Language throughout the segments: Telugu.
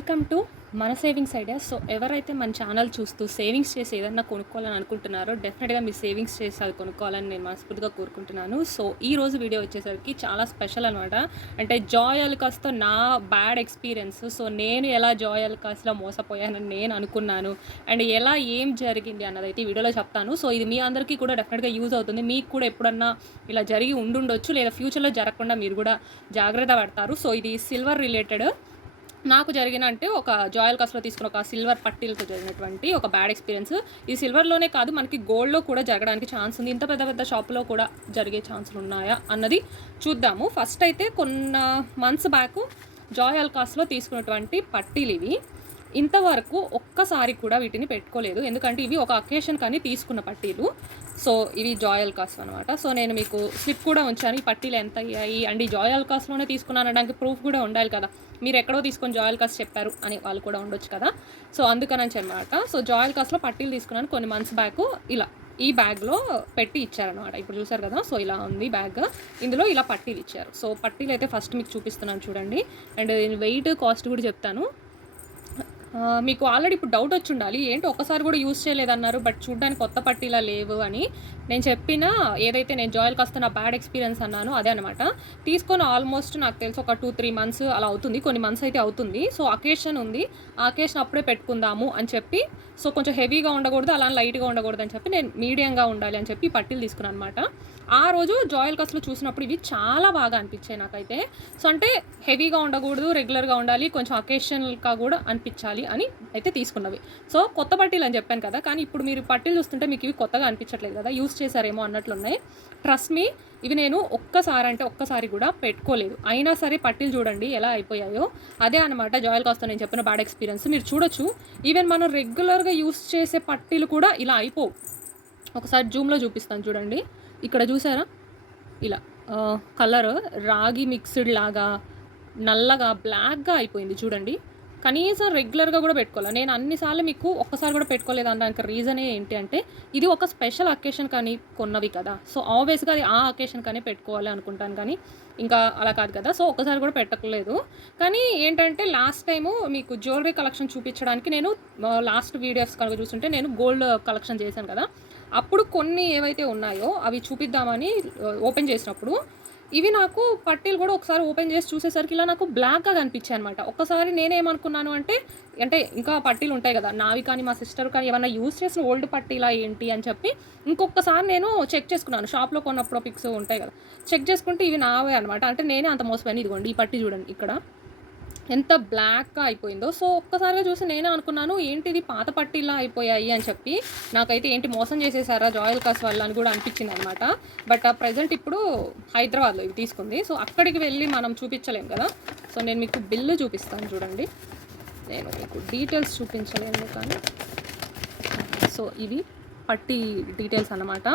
వెల్కమ్ టు మన సేవింగ్స్ ఐడియాస్. సో ఎవరైతే మన ఛానల్ చూస్తూ సేవింగ్స్ చేసి ఏదన్నా కొనుక్కోవాలని అనుకుంటున్నారో డెఫినెట్గా మీరు సేవింగ్స్ చేసి అది కొనుక్కోవాలని నేను మనస్ఫూర్తిగా కోరుకుంటున్నాను. సో ఈ రోజు వీడియో వచ్చేసరికి చాలా స్పెషల్ అనమాట. అంటే జాయ్ అలుకాస్తో నా బ్యాడ్ ఎక్స్పీరియన్స్. సో నేను ఎలా జాయ్ అలుకాస్లో మోసపోయానని నేను అనుకున్నాను అండ్ ఎలా ఏం జరిగింది అన్నదైతే ఈ వీడియోలో చెప్తాను. సో ఇది మీ అందరికీ కూడా డెఫినెట్గా యూజ్ అవుతుంది. మీకు కూడా ఎప్పుడన్నా ఇలా జరిగి ఉండుండొచ్చు, లేదా ఫ్యూచర్లో జరగకుండా మీరు కూడా జాగ్రత్త పడతారు. సో ఇది సిల్వర్ రిలేటెడ్ నాకు జరిగిన అంటే ఒక జాయ్ అలుకాస్లో తీసుకున్న ఒక సిల్వర్ పట్టీలతో జరిగినటువంటి ఒక బ్యాడ్ ఎక్స్పీరియన్స్. ఈ సిల్వర్లోనే కాదు, మనకి గోల్డ్లో కూడా జరగడానికి ఛాన్స్ ఉంది. ఇంత పెద్ద పెద్ద షాపులో కూడా జరిగే ఛాన్సులు ఉన్నాయా అన్నది చూద్దాము. ఫస్ట్ అయితే కొన్ని మంత్స్ బ్యాక్ జాయ్ అలుకాస్లో తీసుకున్నటువంటి పట్టీలు ఇవి. ఇంతవరకు ఒక్కసారి కూడా వీటిని పెట్టుకోలేదు, ఎందుకంటే ఇవి ఒక అకేషన్ కానీ తీసుకున్న పట్టీలు. సో ఇవి జాయ్ అలుకాస్ అనమాట. సో నేను మీకు స్లిప్ కూడా ఉంచాను, ఈ పట్టీలు ఎంత అయ్యాయి అండ్ ఈ జాయ్ అలుకాస్లోనే తీసుకున్నాను అనడానికి ప్రూఫ్ కూడా ఉండాలి కదా. మీరు ఎక్కడో తీసుకొని జాయ్ అలుకాస్ చెప్పారు అని వాళ్ళు కూడా ఉండొచ్చు కదా. సో అందుకని అనమాట. సో జాయ్ అలుకాస్లో పట్టీలు తీసుకున్నాను కొన్ని మంత్స్ బ్యాక్. ఇలా ఈ బ్యాగ్లో పెట్టి ఇచ్చారనమాట. ఇప్పుడు చూసారు కదా. సో ఇలా ఉంది బ్యాగ్, ఇందులో ఇలా పట్టీలు ఇచ్చారు. సో పట్టీలు అయితే ఫస్ట్ మీకు చూపిస్తున్నాను చూడండి, అండ్ వెయిట్ కాస్ట్ కూడా చెప్తాను. మీకు ఆల్రెడీ ఇప్పుడు డౌట్ వచ్చి ఉండాలి, ఏంటి ఒక్కసారి కూడా యూజ్ చేయలేదన్నారు బట్ చూడడానికి కొత్త పట్టీలా లేవు అని. నేను చెప్పిన ఏదైతే నేను జాయ్ అలుకాస్తో నా బ్యాడ్ ఎక్స్పీరియన్స్ అన్నాను అదే అనమాట. తీసుకొని ఆల్మోస్ట్ నాకు తెలిసి ఒక 2-3 మంత్స్ అలా అవుతుంది, కొన్ని మంత్స్ అయితే అవుతుంది. సో అకేషన్ ఉంది, ఆ అకేషన్ అప్పుడే పెట్టుకుందాము అని చెప్పి, సో కొంచెం హెవీగా ఉండకూడదు అలా లైట్గా ఉండకూడదు అని చెప్పి నేను మీడియంగా ఉండాలి అని చెప్పి పట్టీలు తీసుకున్నాను అనమాట. ఆ రోజు జాయ్ అలుకాస్లో చూసినప్పుడు ఇవి చాలా బాగా అనిపించాయి నాకైతే. సో అంటే హెవీగా ఉండకూడదు, రెగ్యులర్గా ఉండాలి, కొంచెం అకేషనల్గా కూడా అనిపించాలి అని అయితే తీసుకున్నవి. సో కొత్త పట్టీలు అని చెప్పాను కదా, కానీ ఇప్పుడు మీరు పట్టీలు చూస్తుంటే మీకు ఇవి కొత్తగా అనిపించట్లేదు కదా, యూస్ చేశారేమో అన్నట్లున్నాయి. ట్రస్ట్ మీ, ఇవి నేను ఒక్కసారి కూడా పెట్టుకోలేదు. అయినా సరే పట్టీలు చూడండి ఎలా అయిపోయాయో. అదే అనమాట జాయ్ అలుకాస్తో నేను చెప్పిన బ్యాడ్ ఎక్స్పీరియన్స్. మీరు చూడొచ్చు, ఈవెన్ మనం రెగ్యులర్గా యూస్ చేసే పట్టీలు కూడా ఇలా అయిపోవు. ఒకసారి జూమ్లో చూపిస్తాను చూడండి. ఇక్కడ చూసారా, ఇలా కలర్ రాగి మిక్స్డ్ లాగా నల్లగా బ్లాక్గా అయిపోయింది చూడండి. కనీసం రెగ్యులర్గా కూడా పెట్టుకోవాలి. నేను అన్నిసార్లు మీకు ఒక్కసారి కూడా పెట్టుకోలేదు అనడానికి రీజనే ఏంటి అంటే, ఇది ఒక స్పెషల్ అకేషన్ కానీ కొన్నవి కదా. సో ఆబ్వియస్గా అది ఆ అకేషన్ కానీ పెట్టుకోవాలి అనుకుంటాను, కానీ ఇంకా అలా కాదు కదా. సో ఒక్కసారి కూడా పెట్టలేదు. కానీ ఏంటంటే లాస్ట్ టైము మీకు జ్యువెలరీ కలెక్షన్ చూపించడానికి నేను లాస్ట్ వీడియోస్ కనుక చూస్తుంటే నేను గోల్డ్ కలెక్షన్ చేశాను కదా, అప్పుడు కొన్ని ఏవైతే ఉన్నాయో అవి చూపిద్దామని ఓపెన్ చేసినప్పుడు ఇవి నాకు పట్టీలు కూడా ఒకసారి ఓపెన్ చేసి చూసేసరికి ఇలా నాకు బ్లాక్గా కనిపించాయి అనమాట. ఒక్కసారి నేనేమనుకున్నాను అంటే ఇంకా పట్టీలు ఉంటాయి కదా నావి కానీ మా సిస్టర్ కానీ ఏమన్నా యూజ్ చేసిన ఓల్డ్ పట్టీలా ఏంటి అని చెప్పి ఇంకొకసారి నేను చెక్ చేసుకున్నాను. షాప్లో కొన్నప్పుడు పిక్స్ ఉంటాయి కదా, చెక్ చేసుకుంటే ఇవి నావే అనమాట. అంటే నేనే అంత మోసపోయాను. ఇదిగోండి ఈ పట్టీ చూడండి ఇక్కడ ఎంత బ్లాక్గా అయిపోయిందో. సో ఒక్కసారిగా చూసి నేనే అనుకున్నాను ఏంటిది పాత పట్టీలా అయిపోయాయి అని చెప్పి. నాకైతే ఏంటి మోసం చేసేసారా జాయ్ అలుకాస్ వల్ల అని కూడా అనిపించింది అనమాట. బట్ ప్రజెంట్ ఇప్పుడు హైదరాబాద్లో ఇవి తీసుకుంది. సో అక్కడికి వెళ్ళి మనం చూపించలేం కదా. సో నేను మీకు బిల్లు చూపిస్తాను చూడండి, నేను మీకు డీటెయిల్స్ చూపించలేను కానీ. సో ఇవి పట్టీ డీటెయిల్స్ అన్నమాట,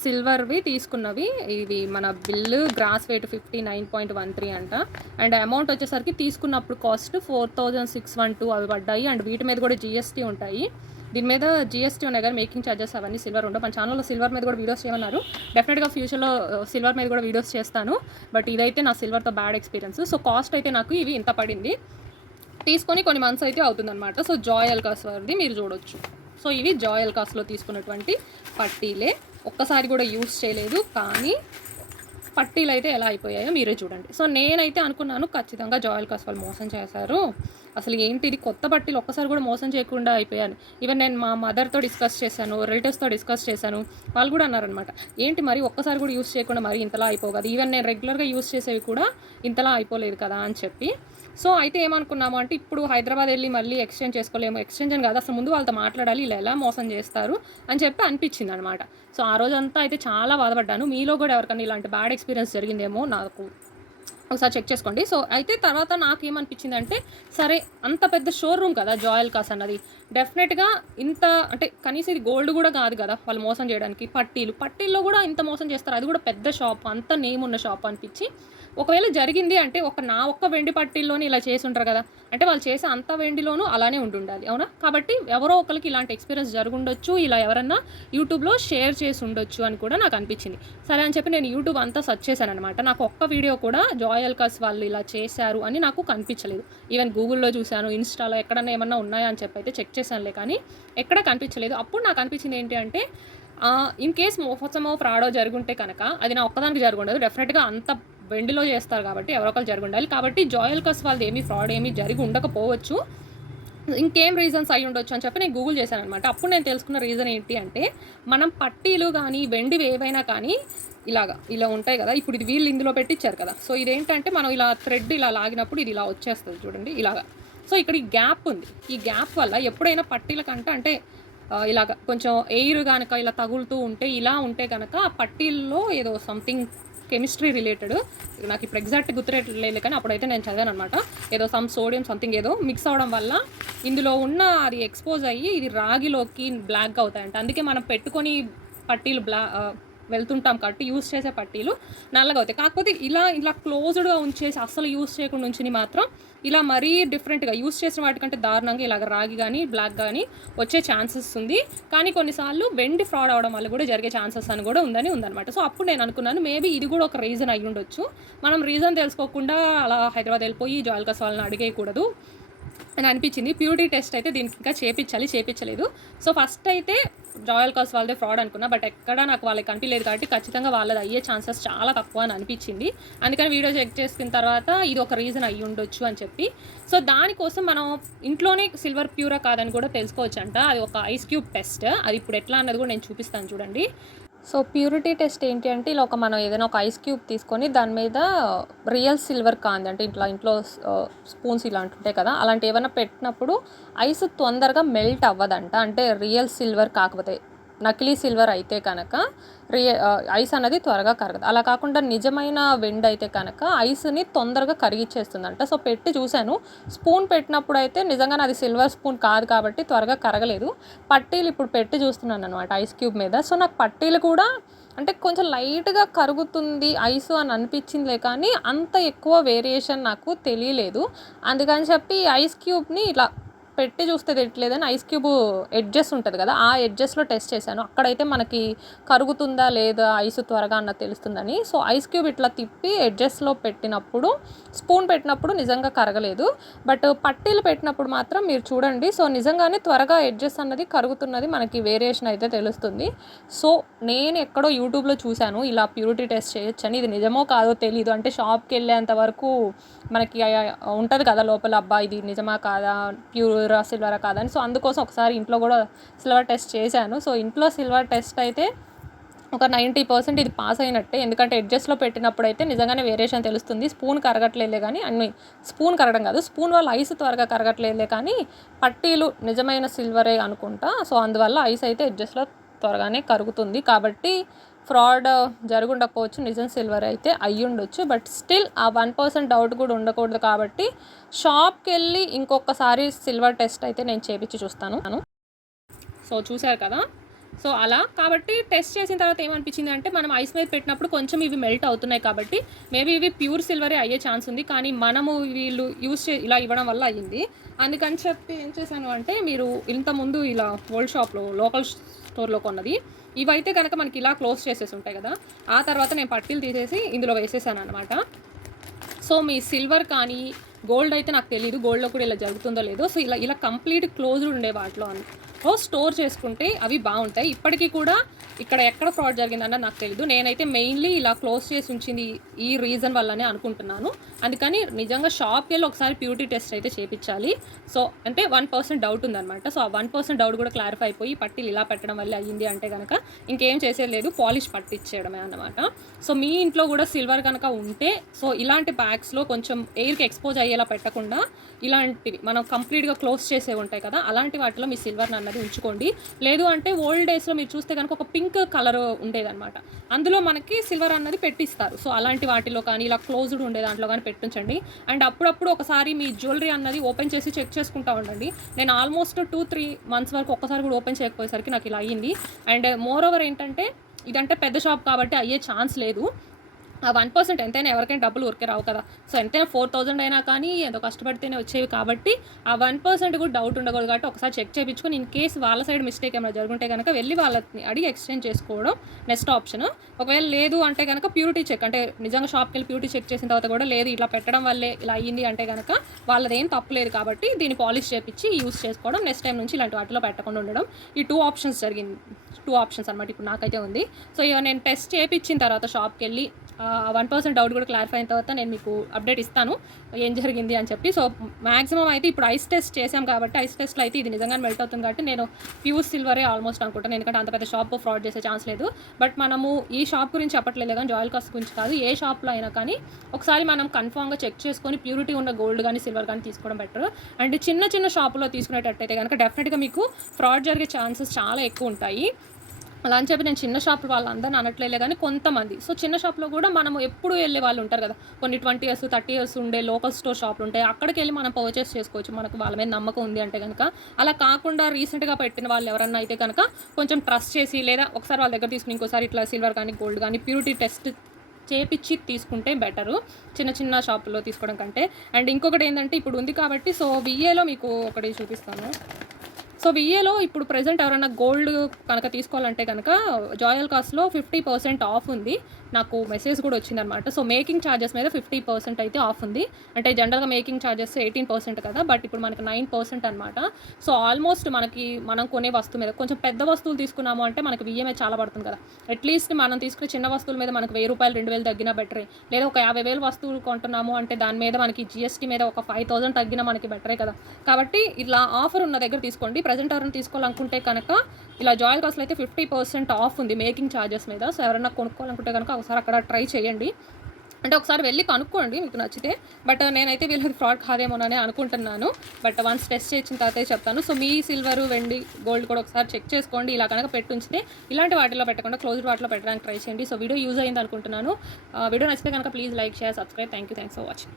సిల్వర్వి తీసుకున్నవి. ఇది మన బిల్లు గ్రాస్ వెయిట్ 59.13 అంట. అండ్ అమౌంట్ వచ్చేసరికి తీసుకున్నప్పుడు కాస్ట్ 4612 అవి పడ్డాయి. అండ్ వీటి మీద కూడా జిఎస్టీ ఉంటాయి. దీని మీద జిఎస్టీ ఉన్నాయి కానీ మేకింగ్ ఛార్జెస్ అవన్నీ సిల్వర్ ఉండవు. మన ఛానల్లో సిల్వర్ మీద కూడా వీడియోస్ చేయమన్నారు, డెఫినెట్గా ఫ్యూచర్లో సిల్వర్ మీద కూడా వీడియోస్ చేస్తాను. బట్ ఇదైతే నా సిల్వర్తో బ్యాడ్ ఎక్స్పీరియన్స్. సో కాస్ట్ అయితే నాకు ఇవి ఇంత పడింది. తీసుకొని కొన్ని మంత్స్ అయితే అవుతుందన్నమాట. సో జాయ్ అలుకాస్ వారిది మీరు చూడొచ్చు. సో ఇవి జాయ్ అలుకాస్లో తీసుకున్నటువంటి పట్టీలే, ఒక్కసారి కూడా యూస్ చేయలేదు. కానీ పట్టీలు అయితే ఎలా అయిపోయాయో మీరే చూడండి. సో నేనైతే అనుకున్నాను ఖచ్చితంగా జాయ్ అలుకాస్ వాళ్ళు మోసం చేశారు, అసలు ఏంటి ఇది కొత్త పట్టీలు ఒక్కసారి కూడా మోసం చేయకుండా అయిపోయాను. ఈవెన్ నేను మా మదర్తో డిస్కస్ చేశాను, రిలేటివ్స్తో డిస్కస్ చేశాను, వాళ్ళు కూడా అన్నారనమాట ఏంటి మరి ఒక్కసారి కూడా యూస్ చేయకుండా మరి ఇంతలా అయిపోవు కదా, ఈవెన్ నేను రెగ్యులర్గా యూస్ చేసేవి కూడా ఇంతలా అయిపోలేదు కదా అని చెప్పి. సో అయితే ఏమనుకున్నాము అంటే ఇప్పుడు హైదరాబాద్ వెళ్ళి మళ్ళీ ఎక్స్చేంజ్ చేసుకోలేము, ఎక్స్చేంజ్ అని కాదు అసలు ముందు వాళ్ళతో మాట్లాడాలి, ఇలా ఎలా మోసం చేస్తారు అని చెప్పి అనిపించింది అనమాట. సో ఆ రోజంతా అయితే చాలా బాధపడ్డాను. మీలో కూడా ఎవరికైనా ఇలాంటి బ్యాడ్ ఎక్స్పీరియన్స్ జరిగిందేమో నాకు ఒకసారి చెక్ చేసుకోండి. సో అయితే తర్వాత నాకు ఏమనిపించింది అంటే, సరే అంత పెద్ద షోరూమ్ కదా జాయ్ అలుకాస్ అన్నది, డెఫినెట్గా ఇంత అంటే కనీసం ఇది గోల్డ్ కూడా కాదు కదా వాళ్ళు మోసం చేయడానికి. పట్టీల్లో కూడా ఇంత మోసం చేస్తారు, అది కూడా పెద్ద షాప్, అంత నేమ్ ఉన్న షాప్ అనిపించి ఒకవేళ జరిగింది అంటే నా ఒక్క వెండి పట్టీల్లోనే ఇలా చేసి ఉంటారు కదా, అంటే వాళ్ళు చేసే అంత వెండిలోనూ అలానే ఉండాలి, అవునా? కాబట్టి ఎవరో ఒకరికి ఇలాంటి ఎక్స్పీరియన్స్ జరుగుండొచ్చు, ఇలా ఎవరన్నా యూట్యూబ్లో షేర్ చేసి ఉండొచ్చు అని కూడా నాకు అనిపించింది. సరే అని చెప్పి నేను యూట్యూబ్ అంతా సెర్చ్ చేశాను అనమాట. నాకు ఒక్క వీడియో కూడా జాయ్ ఆలుకాస్ వాళ్ళు ఇలా చేశారు అని నాకు కనిపించలేదు. ఈవెన్ గూగుల్లో చూశాను, ఇన్స్టాలో ఎక్కడన్నా ఏమన్నా ఉన్నాయా అని చెప్పి అయితే చెక్ చేశానులే, కానీ ఎక్కడ కనిపించలేదు. అప్పుడు నాకు అనిపించింది ఏంటి అంటే, ఇన్ కేస్ మోసమో ఫ్రాడో జరుగుంటే కనుక అది నా ఒక్కదానికి జరుగుండదు, డెఫినెట్గా అంత వెండిలో చేస్తారు కాబట్టి ఎవరో ఒకరు జరిగి ఉండాలి. కాబట్టి జాయ్ ఆలుకాస్ వాళ్ళది ఏమీ ఫ్రాడ్ ఏమీ జరిగి ఉండకపోవచ్చు, ఇంకేం రీజన్స్ అయి ఉండొచ్చు అని చెప్పి నేను గూగుల్ చేశాను అనమాట. అప్పుడు నేను తెలుసుకున్న రీజన్ ఏంటి అంటే, మనం పట్టీలు కానీ వెండివి ఏవైనా కానీ ఇలా ఉంటాయి కదా, ఇప్పుడు ఇది వీళ్ళు ఇందులో పెట్టించారు కదా, సో ఇదేంటంటే మనం ఇలా థ్రెడ్ ఇలా లాగినప్పుడు ఇది ఇలా వచ్చేస్తుంది చూడండి ఇలాగా. సో ఇక్కడ ఈ గ్యాప్ ఉంది, ఈ గ్యాప్ వల్ల ఎప్పుడైనా పట్టీల కంటే అంటే ఇలాగ కొంచెం ఎయిర్ కనుక ఇలా తగులుతూ ఉంటే ఇలా ఉంటే కనుక ఆ పట్టీల్లో ఏదో సంథింగ్ కెమిస్ట్రీ రిలేటెడ్, నాకు ఇప్పుడు ఎగ్జాక్ట్ గుర్తురేట్లేదు కానీ అప్పుడైతే నేను చదివాను అనమాట. ఏదో సోడియం సంథింగ్ ఏదో మిక్స్ అవ్వడం వల్ల ఇందులో ఉన్న అది ఎక్స్పోజ్ అయ్యి ఇది రాగిలోకి బ్లాక్గా అవుతాయంట. అందుకే మనం పెట్టుకొని పట్టీలు వెళ్తుంటాం కాబట్టి యూస్ చేసే పట్టీలు నల్లగా అవుతాయి. కాకపోతే ఇలా క్లోజ్డ్గా ఉంచేసి అస్సలు యూస్ చేయకుండా ఉంచిని మాత్రం ఇలా మరీ డిఫరెంట్గా యూస్ చేసిన వాటికంటే దారుణంగా ఇలాగ రాగి కానీ బ్లాక్ కానీ వచ్చే ఛాన్సెస్ ఉంది. కానీ కొన్నిసార్లు వెండి ఫ్రాడ్ అవడం వల్ల కూడా జరిగే ఛాన్సెస్ అని కూడా ఉందన్నమాట. సో అప్పుడు నేను అనుకున్నాను మేబీ ఇది కూడా ఒక రీజన్ అయ్యి ఉండొచ్చు. మనం రీజన్ తెలుసుకోకుండా అలా హైదరాబాద్ వెళ్ళిపోయి జాయ్ ఆలుకాస్ వాళ్ళని అడిగేయకూడదు అని అనిపించింది. ప్యూరిటీ టెస్ట్ అయితే దీనికి ఇంకా చేపించలేదు. సో ఫస్ట్ అయితే జాయ్ ఆలుకాస్ వాళ్ళదే ఫ్రాడ్ అనుకున్నా, బట్ ఎక్కడ నాకు వాళ్ళకి కనిపించలేదు కాబట్టి ఖచ్చితంగా వాళ్ళది అయ్యే ఛాన్సెస్ చాలా తక్కువ అని అనిపించింది. అందుకని వీడియో చెక్ చేసుకున్న తర్వాత ఇది ఒక రీజన్ అయ్యి ఉండొచ్చు అని చెప్పి, సో దానికోసం మనం ఇంట్లోనే సిల్వర్ ప్యూరా కాదని కూడా తెలుసుకోవచ్చంట. అది ఒక ఐస్ క్యూబ్ టెస్ట్, అది ఇప్పుడు ఎట్లా అన్నది కూడా నేను చూపిస్తాను చూడండి. సో ప్యూరిటీ టెస్ట్ ఏంటి అంటే, ఇలా మనం ఏదైనా ఒక ఐస్ క్యూబ్ తీసుకొని దాని మీద రియల్ సిల్వర్ కాంది అంటే ఇంట్లో స్పూన్స్ ఇలాంటి ఉంటాయి కదా, అలాంటి ఏమైనా పెట్టినప్పుడు ఐస్ తొందరగా మెల్ట్ అవ్వదంట. అంటే రియల్ సిల్వర్ కాకపోతే, నకిలీ సిల్వర్ అయితే కనుక ఐస్ అనేది త్వరగా కరగదు. అలా కాకుండా నిజమైన వెండి అయితే కనుక ఐస్ని తొందరగా కరిగిచ్చేస్తుందంట. సో పెట్టి చూశాను, స్పూన్ పెట్టినప్పుడు అయితే నిజంగానే అది సిల్వర్ స్పూన్ కాదు కాబట్టి త్వరగా కరగలేదు. పట్టీలు ఇప్పుడు పెట్టి చూస్తున్నాను అనమాట ఐస్ క్యూబ్ మీద. సో నాకు పట్టీలు కూడా అంటే కొంచెం లైట్గా కరుగుతుంది ఐస్ అని అనిపించిందిలే, కానీ అంత ఎక్కువ వేరియేషన్ నాకు తెలియలేదు. అందుకని చెప్పి ఐస్ క్యూబ్ని ఇలా పెట్టి చూస్తే తెట్లేదని ఐస్ క్యూబ్ ఎడ్జెస్ ఉంటుంది కదా, ఆ ఎడ్జెస్లో టెస్ట్ చేశాను. అక్కడైతే మనకి కరుగుతుందా లేదా ఐస్ త్వరగా అన్న తెలుస్తుందని. సో ఐస్ క్యూబ్ ఇట్లా తిప్పి ఎడ్జెస్లో పెట్టినప్పుడు, స్పూన్ పెట్టినప్పుడు నిజంగా కరగలేదు. బట్ పట్టీలు పెట్టినప్పుడు మాత్రం మీరు చూడండి, సో నిజంగానే త్వరగా ఎడ్జెస్ అన్నది కరుగుతున్నది మనకి వేరియేషన్ అయితే తెలుస్తుంది. సో నేను ఎక్కడో యూట్యూబ్లో చూశాను ఇలా ప్యూరిటీ టెస్ట్ చేయొచ్చని, ఇది నిజమో కాదో తెలీదు. అంటే షాప్కి వెళ్ళేంత వరకు మనకి ఉంటుంది కదా లోపల, అబ్బా ఇది నిజమా కాదా, ప్యూర్ సిల్వరా కాదని. సో అందుకోసం ఒకసారి ఇంట్లో కూడా సిల్వర్ టెస్ట్ చేశాను. సో ఇంట్లో సిల్వర్ టెస్ట్ అయితే ఒక 90% ఇది పాస్ అయినట్టే, ఎందుకంటే ఎడ్జస్ట్లో పెట్టినప్పుడు అయితే నిజంగానే వేరియేషన్ తెలుస్తుంది. స్పూన్ కరగట్లేదులే కానీ, స్పూన్ కరగడం కాదు, స్పూన్ వల్ల ఐస్ త్వరగా కరగట్లేదులే కానీ పట్టీలు నిజమైన సిల్వరే అనుకుంటా. సో అందువల్ల ఐస్ అయితే ఎడ్జస్ట్లో త్వరగానే కరుగుతుంది. కాబట్టి ఫ్రాడ్ జరుగుండకపోవచ్చు, నిజం సిల్వర్ అయితే అయ్యి ఉండొచ్చు. బట్ స్టిల్ ఆ 1% డౌట్ కూడా ఉండకూడదు కాబట్టి షాప్కి వెళ్ళి ఇంకొకసారి సిల్వర్ టెస్ట్ అయితే నేను చేపించి చూస్తాను. సో చూశారు కదా, సో అలా కాబట్టి టెస్ట్ చేసిన తర్వాత ఏమనిపించింది అంటే, మనం ఐస్ మీద పెట్టినప్పుడు కొంచెం ఇవి మెల్ట్ అవుతున్నాయి కాబట్టి మేబీ ఇవి ప్యూర్ సిల్వరే అయ్యే ఛాన్స్ ఉంది. కానీ మనము వీళ్ళు ఇలా ఇవ్వడం వల్ల అయ్యింది. అందుకని చెప్పి ఏం చేశాను అంటే, మీరు ఇంతకుముందు ఇలా ఓల్డ్ షాప్లో లోకల్ స్టోర్లో కొన్నది ఇవైతే కనుక మనకి ఇలా క్లోజ్ చేసేసి ఉంటాయి కదా, ఆ తర్వాత నేను పట్టీలు తీసేసి ఇందులో వేసేసాను అనమాట. సో మీ సిల్వర్ కానీ గోల్డ్ అయితే నాకు తెలియదు, గోల్డ్లో కూడా ఇలా జరుగుతుందో లేదో. సో ఇలా కంప్లీట్ క్లోజ్డ్ ఉండే వాటిలో స్టోర్ చేసుకుంటే అవి బాగుంటాయి. ఇప్పటికీ కూడా ఇక్కడ ఎక్కడ ఫ్రాడ్ జరిగిందన్నది నాకు తెలియదు. నేనైతే మెయిన్లీ ఇలా క్లోజ్ చేసి ఉంచింది ఈ రీజన్ వల్లనే అనుకుంటున్నాను. అందుకని నిజంగా షాప్కి వెళ్ళి ఒకసారి ప్యూరిటీ టెస్ట్ అయితే చేయించాలి. సో అంటే 1% డౌట్ ఉందన్నమాట. సో ఆ 1% డౌట్ కూడా క్లారిఫై అయిపోయి పట్టీలు ఇలా పెట్టడం వల్ల అయ్యింది అంటే కనుక ఇంకేం చేసేది లేదు, పాలిష్ పట్టించేయడమే అన్నమాట. సో మీ ఇంట్లో కూడా సిల్వర్ కనుక ఉంటే, సో ఇలాంటి బ్యాగ్స్లో కొంచెం ఎయిర్కి ఎక్స్పోజ్ అయ్యేలా పెట్టకుండా ఇలాంటివి మనం కంప్లీట్గా క్లోజ్ చేసేవి ఉంటాయి కదా, అలాంటి వాటిలో మీ సిల్వర్ని అన్నది ఉంచుకోండి. లేదు అంటే ఓల్డ్ డేస్లో మీరు చూస్తే కనుక ఒక పింక్ కలర్ ఉండేదన్నమాట, అందులో మనకి సిల్వర్ అన్నది పెట్టిస్తారు. సో అలాంటి వాటిలో కానీ ఇలా క్లోజ్డ్ ఉండే దాంట్లో కానీ పెట్టించండి. అండ్ అప్పుడప్పుడు ఒకసారి మీ జ్యువెలరీ అన్నది ఓపెన్ చేసి చెక్ చేసుకుంటూ ఉండండి. నేను ఆల్మోస్ట్ 2-3 months వరకు ఒక్కసారి కూడా ఓపెన్ చేయకపోయేసరికి నాకు ఇలా అయ్యింది. అండ్ మోర్ ఓవర్ ఏంటంటే, ఇదంటే పెద్ద షాప్ కాబట్టి అయ్యే ఛాన్స్ లేదు. ఆ 1% ఎంతైనా ఎవరికైనా డబ్బులు ఊరికే రావు కదా. సో ఎంతైనా 4000 అయినా కానీ ఎంతో కష్టపడితేనే వచ్చేవి కాబట్టి ఆ 1% కూడా డౌట్ ఉండకూడదు కాబట్టి ఒకసారి చెక్ చేయించుకొని ఇన్ కేస్ వాళ్ళ సైడ్ మిస్టేక్ ఏమైనా జరుగుంటే కనుక వెళ్ళి వాళ్ళని అడిగి ఎక్స్చేంజ్ చేసుకోవడం నెక్స్ట్ ఆప్షన్. ఒకవేళ లేదు అంటే కనుక ప్యూరిటీ చెక్, అంటే నిజంగా షాప్కి వెళ్ళి ప్యూరిటీ చెక్ చేసిన తర్వాత కూడా లేదు ఇట్లా పెట్టడం వల్లే ఇలా అయ్యింది అంటే కనుక వాళ్ళదేం తప్పులేదు కాబట్టి దీన్ని పాలిష్ చేపించి యూస్ చేసుకోవడం, నెక్స్ట్ టైం నుంచి ఇలాంటి వాటిలో పెట్టకుండా ఉండడం. ఈ 2 ఆప్షన్స్ జరిగింది, 2 ఆప్షన్స్ అనమాట ఇప్పుడు నాకైతే ఉంది. సో ఇక నేను టెస్ట్ చేయించిన తర్వాత షాప్కి వెళ్ళి 1% డౌట్ కూడా క్లారిఫై అయిన తర్వాత నేను మీకు అప్డేట్ ఇస్తాను ఏం జరిగింది అని చెప్పి. సో మ్యాక్సిమం అయితే ఇప్పుడు ఐస్ టెస్ట్ చేసాం కాబట్టి ఐస్ టెస్ట్లో అయితే ఇది నిజంగానే మెల్ట్ అవుతుంది కాబట్టి నేను ప్యూర్ సిల్వరే ఆల్మోస్ట్ అనుకుంటాను, ఎందుకంటే అంత పెద్ద షాప్ ఫ్రాడ్ చేసే ఛాన్స్ లేదు. బట్ మనము ఈ షాప్ గురించి చెప్పట్లేదు కానీ జాయల్ కాస్ట్ గురించి కాదు, ఏ షాప్లో అయినా కానీ ఒకసారి మనం కన్ఫామ్గా చెక్ చేసుకొని ప్యూరిటీ ఉన్న గోల్డ్ కానీ సిల్వర్ కానీ తీసుకోవడం బెటర్. అండ్ చిన్న చిన్న షాపులో తీసుకునేటట్టయితే కనుక డెఫినెట్గా మీకు ఫ్రాడ్ జరిగే ఛాన్సెస్ చాలా ఎక్కువ ఉంటాయి. అలా అని చెప్పి నేను చిన్న షాప్ వాళ్ళందరిని అనట్లేదు కానీ కొంతమంది, సో చిన్న షాప్లో కూడా మనము ఎప్పుడు వెళ్ళే వాళ్ళు ఉంటారు కదా, కొన్ని 20 years 30 years ఉండే లోకల్ స్టోర్ షాపులు ఉంటాయి, అక్కడికి వెళ్ళి మనం పర్చేస్ చేసుకోవచ్చు మనకు వాళ్ళ మీద నమ్మకం ఉంది అంటే కనుక. అలా కాకుండా రీసెంట్గా పెట్టిన వాళ్ళు ఎవరన్నా అయితే కనుక కొంచెం ట్రస్ట్ చేసి లేదా ఒకసారి వాళ్ళ దగ్గర తీసుకుని ఇంకోసారి ఇట్లా సిల్వర్ కానీ గోల్డ్ కానీ ప్యూరిటీ టెస్ట్ చేపించి తీసుకుంటే బెటరు చిన్న చిన్న షాపుల్లో తీసుకోవడం కంటే. అండ్ ఇంకొకటి ఏంటంటే ఇప్పుడు ఉంది కాబట్టి సో విఏలో మీకు ఒకటి చూపిస్తాను. సో విఏలో ఇప్పుడు ప్రెజెంట్ ఎవరైనా గోల్డ్ కనుక తీసుకోవాలంటే కనుక జాయల్ కాస్ట్లో 50% ఆఫ్ ఉంది. నాకు మెసేజ్ కూడా వచ్చిందనమాట. సో మేకింగ్ ఛార్జెస్ మీద 50% అయితే ఆఫ్ ఉంది. అంటే జనరల్గా మేకింగ్ ఛార్జెస్ 18% కదా, బట్ ఇప్పుడు మనకి 9% అనమాట. సో ఆల్మోస్ట్ మనం కొనే వస్తువు మీద కొంచెం పెద్ద వస్తువులు తీసుకున్నాము అంటే మనకి విఏ మీద చాలా పడుతుంది కదా. అట్లీస్ట్ మనం తీసుకునే చిన్న వస్తువుల మీద మనకు 1000 రూపాయలు 2000 తగ్గినా బెటరే. లేదా ఒక 50,000 వస్తువులు కొంటున్నాము అంటే దాని మీద మనకి జిఎస్టీ మీద ఒక 5000 తగ్గినా మనకి బెటరే కదా. కాబట్టి ఇలా ఆఫర్ ఉన్న దగ్గర తీసుకోండి. ప్రజెంట్ ఎవరైనా తీసుకోవాలనుకుంటే కనుక ఇలా జాయల్ కాస్ట్లో అయితే 50% ఆఫ్ ఉంది మేకింగ్ ఛార్జెస్ మీద. సో ఎవరైనా కొనుక్కోవాలనుకుంటే కనుక ఒకసారి అక్కడ ట్రై చేయండి, అంటే ఒకసారి వెళ్ళి కనుక్కోండి మీకు నచ్చితే. బట్ నేనైతే వీళ్ళకి ఫ్రాడ్ కాదేమోనని అనుకుంటున్నాను, బట్ వన్స్ టెస్ట్ చేసిన తర్వాత చెప్తాను. సో మీ సిల్వర్ వెండి గోల్డ్ కూడా ఒకసారి చెక్ చేసుకోండి. ఇలా కనుక పెట్టుంచితే ఇలాంటి వాటిలో పెట్టకుండా క్లోజ్డ్ వాటిలో పెట్టడానికి ట్రై చేయండి. సో వీడియో యూజ్ అయింది అనుకుంటున్నాను. వీడియో నచ్చితే కనుక please like share subscribe. Thanks for watching.